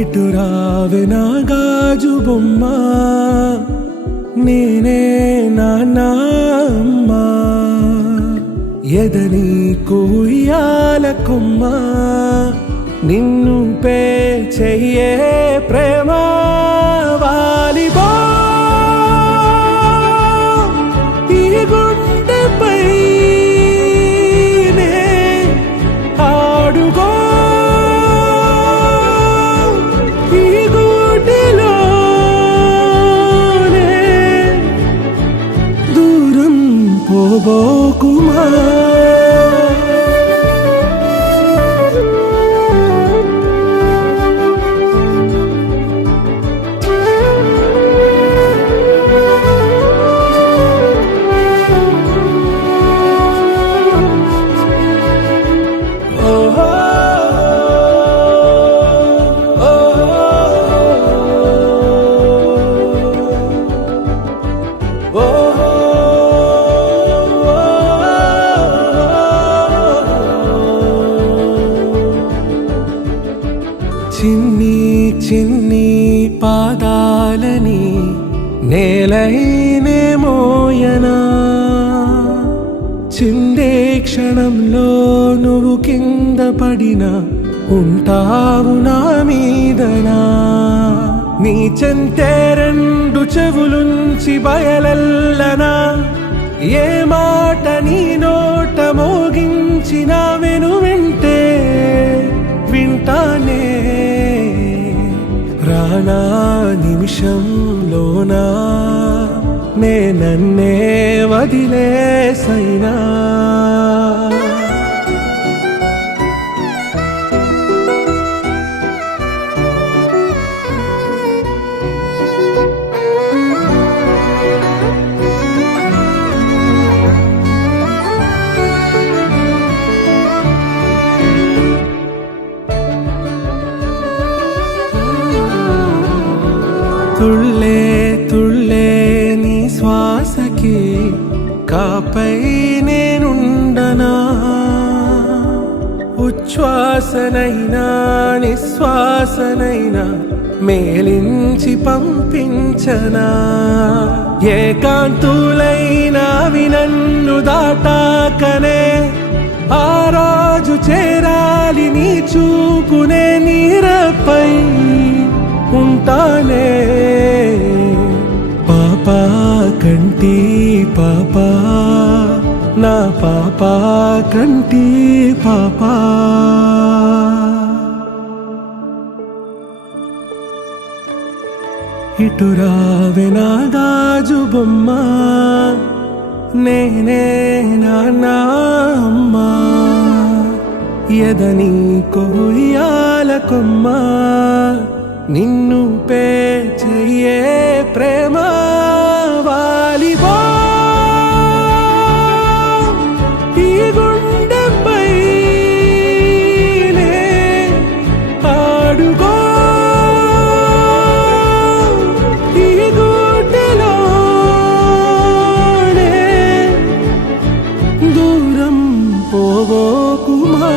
ఇటు రావే నా గాజు బొమ్మ, నేనే నాన్న అమ్మా. ఎదని కూయాల కొమ్మ, నిన్ను పే చెయ్యే ప్రేమ వాలిబా. ఈ గుండెపై నే ఆడుగో, ఈ గూటిలోనే దూరం పోబోకుమా. చిన్ని చిన్ని పాదాలని నేలైనే మోయనా, చిందే క్షణంలో నువ్వు కింద పడినా ఉంటావు నా మీదనా. నీ చెంతే రెండు చెవులుంచి బయలెల్లనా, ఏ మాట నీ నోట మోగించిన వెను వింటే వింటానే. రానా నిమిషంలోనా నే నన్నే వదిలేసైనా. తుళ్ళే తుళ్ళే నీ శ్వాసకి కాపై నేనుండనా, ఉచ్ఛ్వాసనైనా నిశ్వాసనైనా మేలించి పంపించనా. ఏకాంతులైనవి నన్ను దాటాకనే ఆ రాజు చేరాలి నీ చూపునే నీరపై ఉంటానే. పాపా కంటి పాపా, నా పాపా కంటి పాపా. ఇటు రావే నా గాజు బొమ్మ, నేనే నాన్న అమ్మా. ఎదని కొయ్యాల కొమ్మ, నిన్ను పే చెయ్యే ప్రేమ వాలిబా. ఈ గుండెపై నే ఆడుగో, ఈ గూటిలోనే దూరం పోవోకుమా.